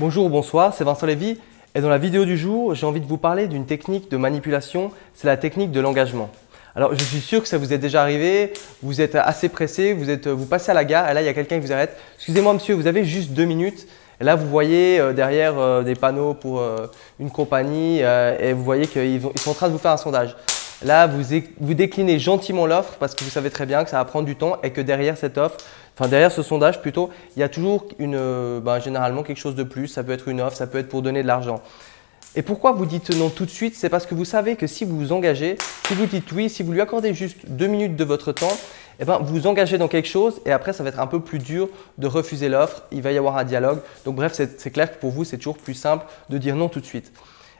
Bonjour, bonsoir, c'est Vincent Lévy et dans la vidéo du jour, j'ai envie de vous parler d'une technique de manipulation, c'est la technique de l'engagement. Alors, je suis sûr que ça vous est déjà arrivé, vous êtes assez pressé, vous passez à la gare et là, il y a quelqu'un qui vous arrête. Excusez-moi monsieur, vous avez juste 2 minutes. Et là, vous voyez derrière des panneaux pour une compagnie et vous voyez qu'ils sont en train de vous faire un sondage. Là, vous déclinez gentiment l'offre parce que vous savez très bien que ça va prendre du temps et que derrière cette offre, enfin derrière ce sondage plutôt, il y a toujours généralement quelque chose de plus. Ça peut être une offre, ça peut être pour donner de l'argent. Et pourquoi vous dites non tout de suite? C'est parce que vous savez que si vous vous engagez, si vous dites oui, si vous lui accordez juste 2 minutes de votre temps, eh ben, vous vous engagez dans quelque chose et après, ça va être un peu plus dur de refuser l'offre. Il va y avoir un dialogue. Donc bref, c'est clair que pour vous, c'est toujours plus simple de dire non tout de suite.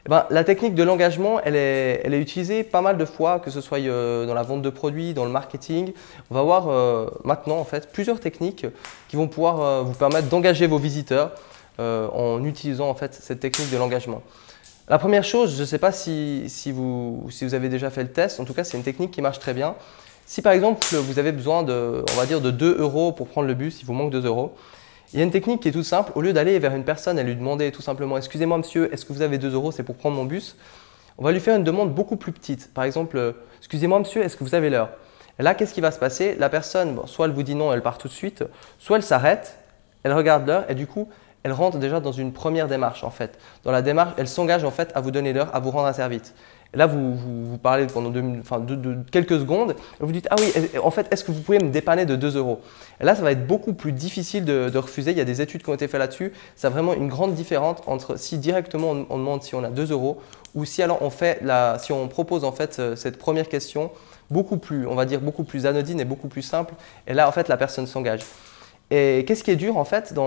Eh ben, la technique de l'engagement, elle est utilisée pas mal de fois, que ce soit dans la vente de produits, dans le marketing. On va voir maintenant en fait plusieurs techniques qui vont pouvoir vous permettre d'engager vos visiteurs en utilisant en fait cette technique de l'engagement. La première chose, je ne sais pas si vous avez déjà fait le test, en tout cas c'est une technique qui marche très bien. Si par exemple vous avez besoin on va dire de 2 € pour prendre le bus, il vous manque 2 €, il y a une technique qui est toute simple. Au lieu d'aller vers une personne et lui demander tout simplement « Excusez-moi monsieur, est-ce que vous avez 2 €, c'est pour prendre mon bus ?» On va lui faire une demande beaucoup plus petite. Par exemple, « Excusez-moi monsieur, est-ce que vous avez l'heure ?» Et là, qu'est-ce qui va se passer? La personne, soit elle vous dit non, elle part tout de suite, soit elle s'arrête, elle regarde l'heure et du coup, elle rentre déjà dans une première démarche en fait. Dans la démarche, elle s'engage en fait à vous donner l'heure, à vous rendre un service. Et là, vous parlez pendant quelques secondes et vous dites « Ah oui, en fait, est-ce que vous pouvez me dépanner de 2 €? » Et là, ça va être beaucoup plus difficile de refuser. Il y a des études qui ont été faites là-dessus. Ça a vraiment une grande différence entre si directement on demande si on a 2 € ou si alors si on propose en fait cette première question beaucoup plus, on va dire beaucoup plus anodine et beaucoup plus simple. Et là, en fait, la personne s'engage. Et qu'est-ce qui est dur en fait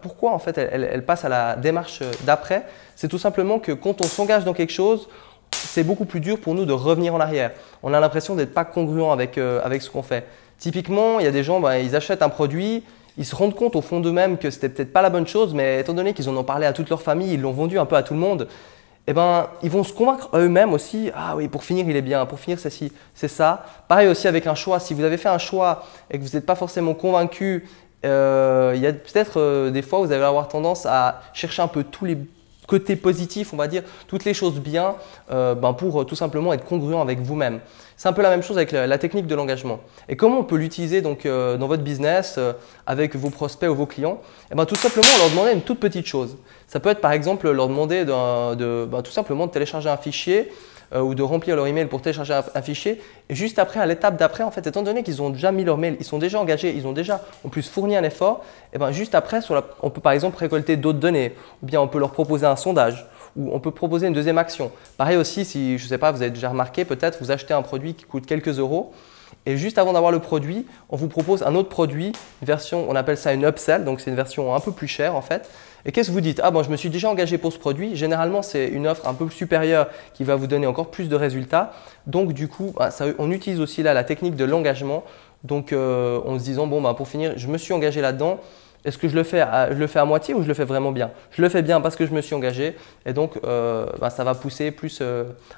pourquoi en fait elle passe à la démarche d'après? C'est tout simplement que quand on s'engage dans quelque chose, c'est beaucoup plus dur pour nous de revenir en arrière. On a l'impression d'être pas congruent avec ce qu'on fait. Typiquement, il y a des gens, ils achètent un produit, ils se rendent compte au fond d'eux-mêmes que c'était peut-être pas la bonne chose, mais étant donné qu'ils en ont parlé à toute leur famille, ils l'ont vendu un peu à tout le monde, eh ben, ils vont se convaincre eux-mêmes aussi. Ah oui, pour finir, il est bien. Pour finir, c'est ça. Pareil aussi avec un choix. Si vous avez fait un choix et que vous n'êtes pas forcément convaincu, il y a peut-être des fois où vous allez avoir tendance à chercher un peu tous les côtés positifs, on va dire, toutes les choses bien pour tout simplement être congruent avec vous-même. C'est un peu la même chose avec la technique de l'engagement. Et comment on peut l'utiliser donc dans votre business avec vos prospects ou vos clients? Eh ben, tout simplement, on leur demandait une toute petite chose. Ça peut être par exemple leur demander tout simplement de télécharger un fichier ou de remplir leur email pour télécharger un fichier. Et juste après, à l'étape d'après, en fait, étant donné qu'ils ont déjà mis leur mail, ils sont déjà engagés, ils ont déjà en plus fourni un effort, et ben juste après, on peut par exemple récolter d'autres données ou bien on peut leur proposer un sondage ou on peut proposer une deuxième action. Pareil aussi, si je ne sais pas, vous avez déjà remarqué, peut-être vous achetez un produit qui coûte quelques euros et juste avant d'avoir le produit, on vous propose un autre produit, une version, on appelle ça une upsell, donc c'est une version un peu plus chère en fait. Et qu'est-ce que vous dites? Ah bon, je me suis déjà engagé pour ce produit. Généralement, c'est une offre un peu supérieure qui va vous donner encore plus de résultats. Donc du coup, on utilise aussi là la technique de l'engagement. Donc en se disant, bon, pour finir, je me suis engagé là-dedans. Est-ce que je le fais à moitié ou je le fais vraiment bien? Je le fais bien parce que je me suis engagé et donc ça va pousser plus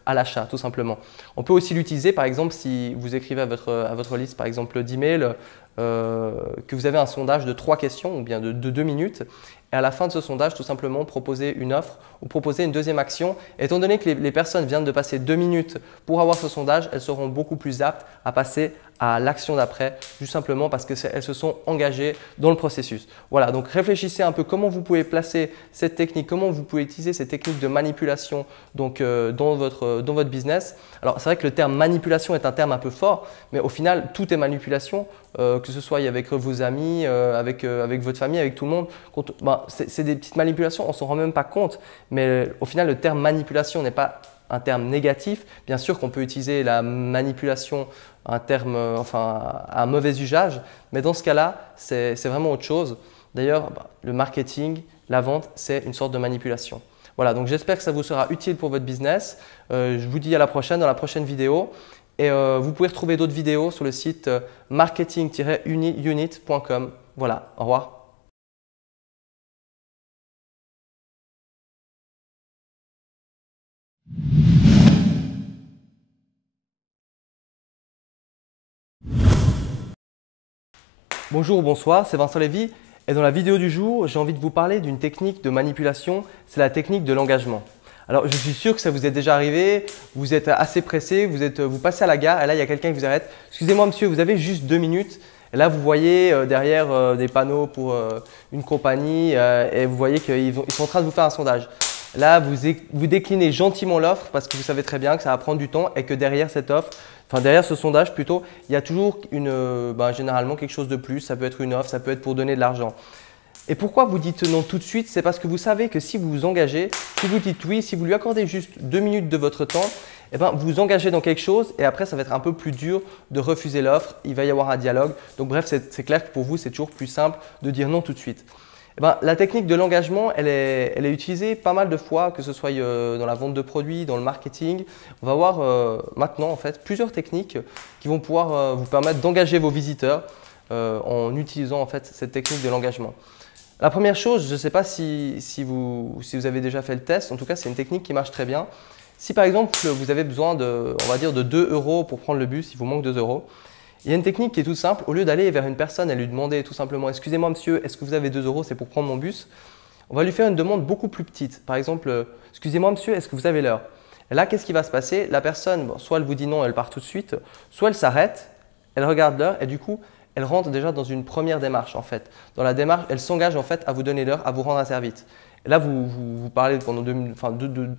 à l'achat tout simplement. On peut aussi l'utiliser par exemple si vous écrivez à votre liste par exemple d'emails que vous avez un sondage de 3 questions ou bien de 2 minutes et à la fin de ce sondage tout simplement proposer une offre ou proposer une deuxième action. Et étant donné que les personnes viennent de passer 2 minutes pour avoir ce sondage, elles seront beaucoup plus aptes à passer à l'action d'après, juste simplement parce qu'elles se sont engagées dans le processus. Voilà, donc réfléchissez un peu comment vous pouvez placer cette technique, comment vous pouvez utiliser ces techniques de manipulation donc, dans votre business. Alors, c'est vrai que le terme manipulation est un terme un peu fort, mais au final, tout est manipulation, que ce soit avec vos amis, avec votre famille, avec tout le monde. C'est des petites manipulations, on ne s'en rend même pas compte, mais au final, le terme manipulation n'est pas un terme négatif. Bien sûr qu'on peut utiliser la manipulation, un terme, un mauvais usage, mais dans ce cas-là, c'est vraiment autre chose. D'ailleurs, le marketing, la vente, c'est une sorte de manipulation. Voilà, donc j'espère que ça vous sera utile pour votre business. Je vous dis à la prochaine, dans la prochaine vidéo. Et vous pouvez retrouver d'autres vidéos sur le site marketing-unit.com. Voilà, au revoir. Bonjour, bonsoir, c'est Vincent Lévy Et dans la vidéo du jour, j'ai envie de vous parler d'une technique de manipulation, c'est la technique de l'engagement. Alors, je suis sûr que ça vous est déjà arrivé, vous êtes assez pressé, vous passez à la gare et là, il y a quelqu'un qui vous arrête. Excusez-moi monsieur, vous avez juste 2 minutes. Et là, vous voyez derrière des panneaux pour une compagnie et vous voyez qu'ils sont en train de vous faire un sondage. Là, vous déclinez gentiment l'offre parce que vous savez très bien que ça va prendre du temps et que derrière cette offre, enfin derrière ce sondage plutôt, il y a toujours généralement quelque chose de plus. Ça peut être une offre, ça peut être pour donner de l'argent. Et pourquoi vous dites non tout de suite? C'est parce que vous savez que si vous vous engagez, si vous dites oui, si vous lui accordez juste 2 minutes de votre temps, eh ben, vous vous engagez dans quelque chose et après, ça va être un peu plus dur de refuser l'offre. Il va y avoir un dialogue. Donc bref, c'est clair que pour vous, c'est toujours plus simple de dire non tout de suite. Eh ben, la technique de l'engagement, elle est utilisée pas mal de fois, que ce soit dans la vente de produits, dans le marketing. On va voir maintenant en fait plusieurs techniques qui vont pouvoir vous permettre d'engager vos visiteurs en utilisant en fait cette technique de l'engagement. La première chose, je ne sais pas si vous avez déjà fait le test, en tout cas c'est une technique qui marche très bien. Si par exemple vous avez besoin on va dire de 2 € pour prendre le bus, il vous manque 2 €, il y a une technique qui est toute simple. Au lieu d'aller vers une personne et lui demander tout simplement « Excusez-moi monsieur, est-ce que vous avez 2 €, c'est pour prendre mon bus ?» On va lui faire une demande beaucoup plus petite. Par exemple « Excusez-moi monsieur, est-ce que vous avez l'heure ?» Et là, qu'est-ce qui va se passer? La personne, soit elle vous dit non, elle part tout de suite, soit elle s'arrête, elle regarde l'heure et du coup, elle rentre déjà dans une première démarche en fait. Dans la démarche, elle s'engage en fait à vous donner l'heure, à vous rendre un service. Et là, vous parlez pendant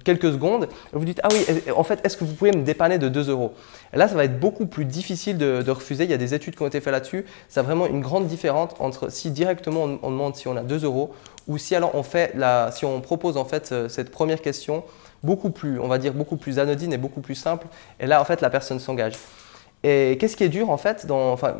quelques secondes et vous dites « Ah oui, en fait, est-ce que vous pouvez me dépanner de 2 €? » Et là, ça va être beaucoup plus difficile de refuser. Il y a des études qui ont été faites là-dessus. Ça a vraiment une grande différence entre si directement on demande si on a 2 € ou si alors si on propose en fait cette première question on va dire beaucoup plus anodine et beaucoup plus simple. Et là, en fait, la personne s'engage. Et qu'est-ce qui est dur en fait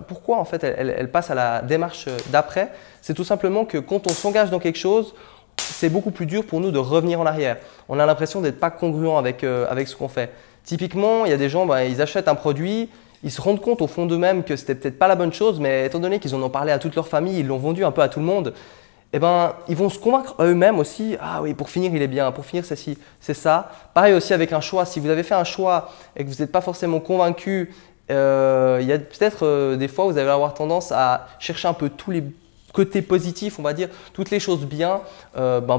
pourquoi en fait elle passe à la démarche d'après? C'est tout simplement que quand on s'engage dans quelque chose, c'est beaucoup plus dur pour nous de revenir en arrière. On a l'impression d'être pas congruent avec ce qu'on fait. Typiquement, il y a des gens, ils achètent un produit, ils se rendent compte au fond d'eux-mêmes que c'était peut-être pas la bonne chose, mais étant donné qu'ils en ont parlé à toute leur famille, ils l'ont vendu un peu à tout le monde, eh ben, ils vont se convaincre eux-mêmes aussi. Ah oui, pour finir, il est bien. Pour finir, c'est ça. Pareil aussi avec un choix. Si vous avez fait un choix et que vous n'êtes pas forcément convaincu, il y a peut-être des fois où vous allez avoir tendance à chercher un peu tous les côtés positifs, on va dire, toutes les choses bien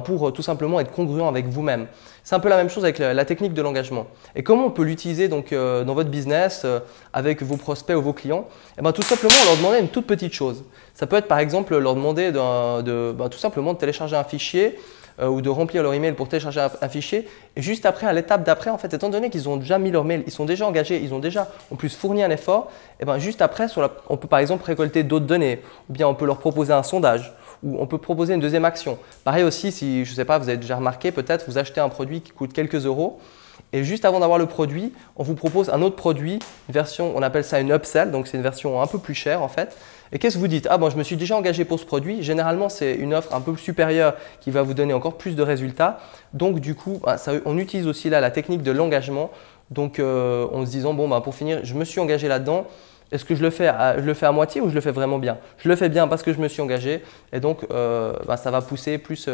pour tout simplement être congruent avec vous-même. C'est un peu la même chose avec la technique de l'engagement. Et comment on peut l'utiliser dans votre business avec vos prospects ou vos clients? Tout simplement, on leur demander une toute petite chose. Ça peut être par exemple leur demander tout simplement de télécharger un fichier ou de remplir leur email pour télécharger un fichier. Et juste après, à l'étape d'après, en fait, étant donné qu'ils ont déjà mis leur mail, ils sont déjà engagés, ils ont déjà en plus fourni un effort, juste après, on peut par exemple récolter d'autres données ou bien on peut leur proposer un sondage ou on peut proposer une deuxième action. Pareil aussi, si je ne sais pas, vous avez déjà remarqué, peut-être vous achetez un produit qui coûte quelques euros et juste avant d'avoir le produit, on vous propose un autre produit, une version, on appelle ça une upsell, donc c'est une version un peu plus chère en fait. Et qu'est-ce que vous dites? Ah bon, je me suis déjà engagé pour ce produit. Généralement, c'est une offre un peu supérieure qui va vous donner encore plus de résultats. Donc du coup, on utilise aussi là la technique de l'engagement. Donc en se disant, bon, pour finir, je me suis engagé là-dedans. Est-ce que je le fais à moitié ou je le fais vraiment bien? Je le fais bien parce que je me suis engagé et donc ça va pousser plus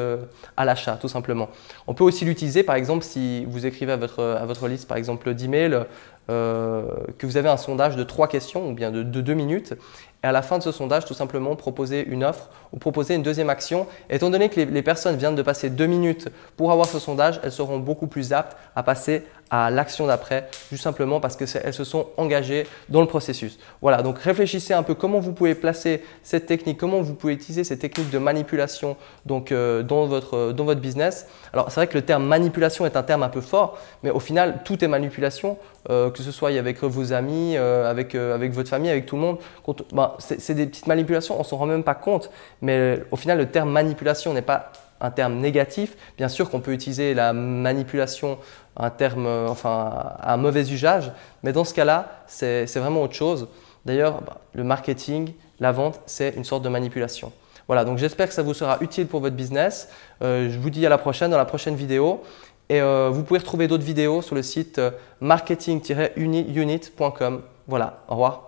à l'achat tout simplement. On peut aussi l'utiliser par exemple si vous écrivez à votre liste par exemple d'emails que vous avez un sondage de 3 questions ou bien de 2 minutes et à la fin de ce sondage tout simplement proposer une offre ou proposer une deuxième action. Et étant donné que les personnes viennent de passer 2 minutes pour avoir ce sondage, elles seront beaucoup plus aptes à passer à l'action d'après, juste simplement parce qu'elles se sont engagées dans le processus. Voilà, donc réfléchissez un peu comment vous pouvez placer cette technique, comment vous pouvez utiliser ces techniques de manipulation dans votre business. Alors, c'est vrai que le terme manipulation est un terme un peu fort, mais au final, tout est manipulation, que ce soit avec vos amis, avec votre famille, avec tout le monde. C'est des petites manipulations, on ne s'en rend même pas compte, mais au final, le terme manipulation n'est pas un terme négatif. Bien sûr qu'on peut utiliser la manipulation, un terme, un mauvais usage, mais dans ce cas-là, c'est vraiment autre chose. D'ailleurs, le marketing, la vente, c'est une sorte de manipulation. Voilà, donc j'espère que ça vous sera utile pour votre business. Je vous dis à la prochaine, dans la prochaine vidéo. Et vous pouvez retrouver d'autres vidéos sur le site marketing-unit.com. Voilà, au revoir.